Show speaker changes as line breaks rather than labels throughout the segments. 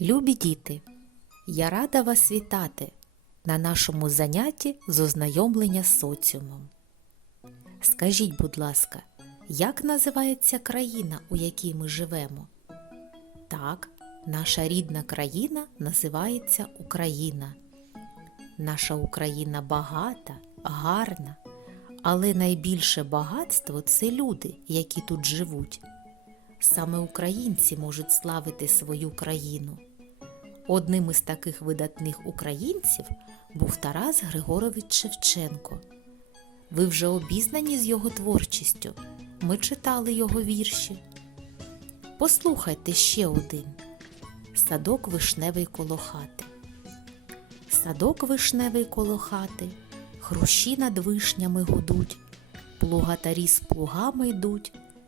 Любі діти, я рада вас вітати на нашому занятті з ознайомлення з соціумом. Скажіть, будь ласка, як називається країна, у якій ми живемо? Так, наша рідна країна називається Україна. Наша Україна багата, гарна, але найбільше багатство це люди, які тут живуть. Саме українці можуть славити свою країну. Одним із таких видатних українців був Тарас Григорович Шевченко. Ви вже обізнані з його творчістю. Ми читали його вірші. Послухайте ще один Садок вишневий коло хати. Садок вишневий коло хати, хрущі над вишнями гудуть, плугатарі з плугами йдуть,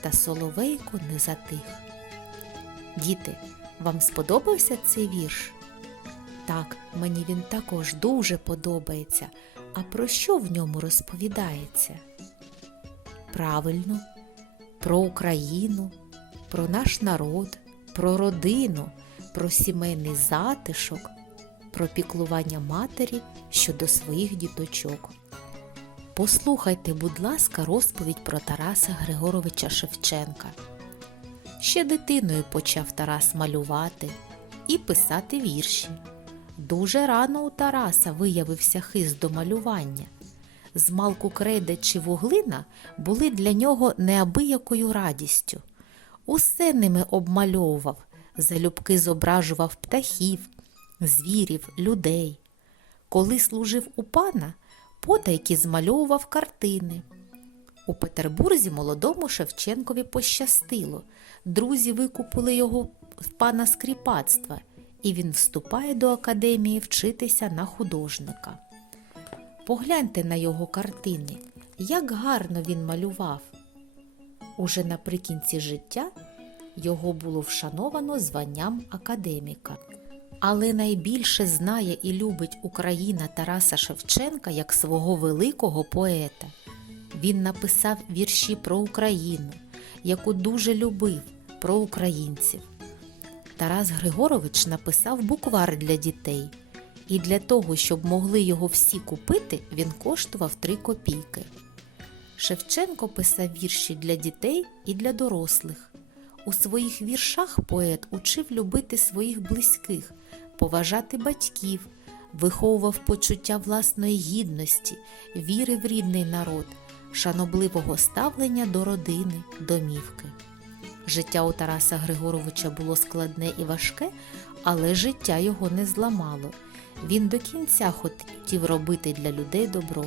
та соловейко не затих. Діти, вам сподобався цей вірш? Так, мені він також дуже подобається. А про що в ньому розповідається? Правильно, про Україну, про наш народ, про родину, про сімейний затишок, про піклування матері щодо своїх діточок. Послухайте, будь ласка, розповідь про Тараса Григоровича Шевченка. Ще дитиною почав Тарас малювати і писати вірші. Дуже рано у Тараса виявився хист до малювання. Змалку крейда чи вуглина були для нього неабиякою радістю. Усе ними обмальовував, залюбки зображував птахів, звірів, людей. Коли служив у пана, потайки змальовував картини. У Петербурзі молодому Шевченкові пощастило. Друзі викупили його в пана скріпацтва, і він вступає до академії вчитися на художника. Погляньте на його картини, як гарно він малював. Уже наприкінці життя його було вшановано званням академіка. Але найбільше знає і любить Україна Тараса Шевченка як свого великого поета. Він написав вірші про Україну, яку дуже любив, про українців. Тарас Григорович написав буквар для дітей, і для того, щоб могли його всі купити, він коштував 3 копійки. Шевченко писав вірші для дітей і для дорослих. У своїх віршах поет учив любити своїх близьких, поважати батьків, виховував почуття власної гідності, віри в рідний народ, шанобливого ставлення до родини, домівки. Життя у Тараса Григоровича було складне і важке, але життя його не зламало. Він до кінця хотів робити для людей добро.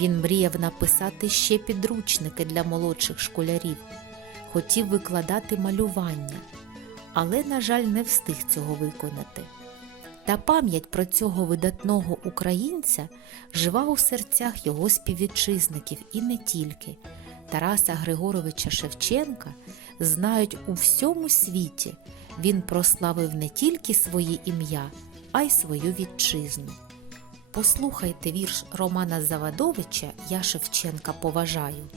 Він мріяв написати ще підручники для молодших школярів, хотів викладати малювання, але, на жаль, не встиг цього виконати. Та пам'ять про цього видатного українця жива у серцях його співвітчизників і не тільки. Тараса Григоровича Шевченка знають у всьому світі. Він прославив не тільки своє ім'я, а й свою вітчизну. Послухайте вірш Романа Завадовича Я Шевченка поважаю.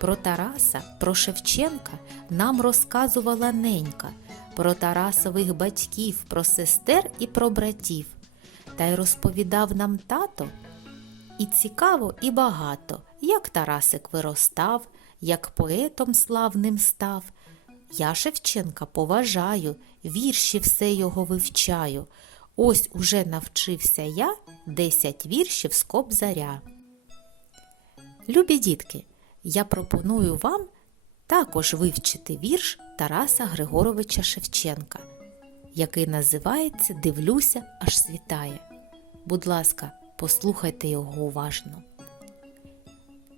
Про Тараса, про Шевченка нам розказувала ненька, про Тарасових батьків, про сестер і про братів. Та й розповідав нам тато і цікаво, і багато, як Тарасик виростав, як поетом славним став. Я Шевченка поважаю, вірші все його вивчаю. Ось уже навчився я десять віршів з Кобзаря. Любі дітки, я пропоную вам також вивчити вірш Тараса Григоровича Шевченка, який називається Дивлюся, аж світає. Будь ласка, послухайте його уважно.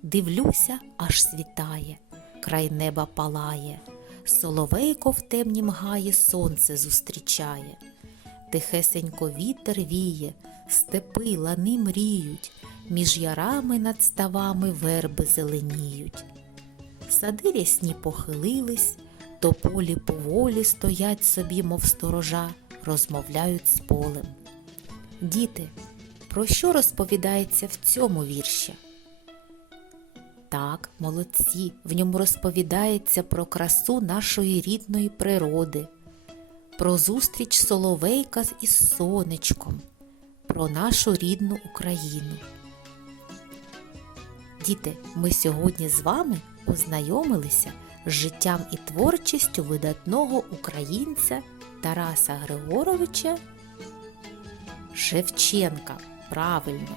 Дивлюся, аж світає, край неба палає, соловейко в темнім гаї сонце зустрічає. тихесенько вітер віє, степи лани мріють, між ярами над ставами верби зеленіють. Сади рясні похилились, тополі поволі стоять собі, мов сторожа, розмовляють з полем. Діти, про що розповідається в цьому вірші? Так, молодці, в ньому розповідається про красу нашої рідної природи, про зустріч соловейка із сонечком, про нашу рідну Україну. Діти, ми сьогодні з вами познайомилися з життям і творчістю видатного українця Тараса Григоровича Шевченка. Правильно.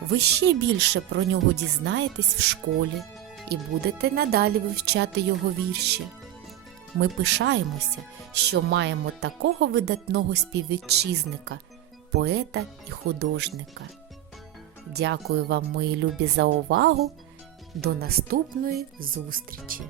Ви ще більше про нього дізнаєтесь в школі і будете надалі вивчати його вірші. Ми пишаємося, що маємо такого видатного співвітчизника, поета і художника. Дякую вам, мої любі, за увагу. До наступної зустрічі!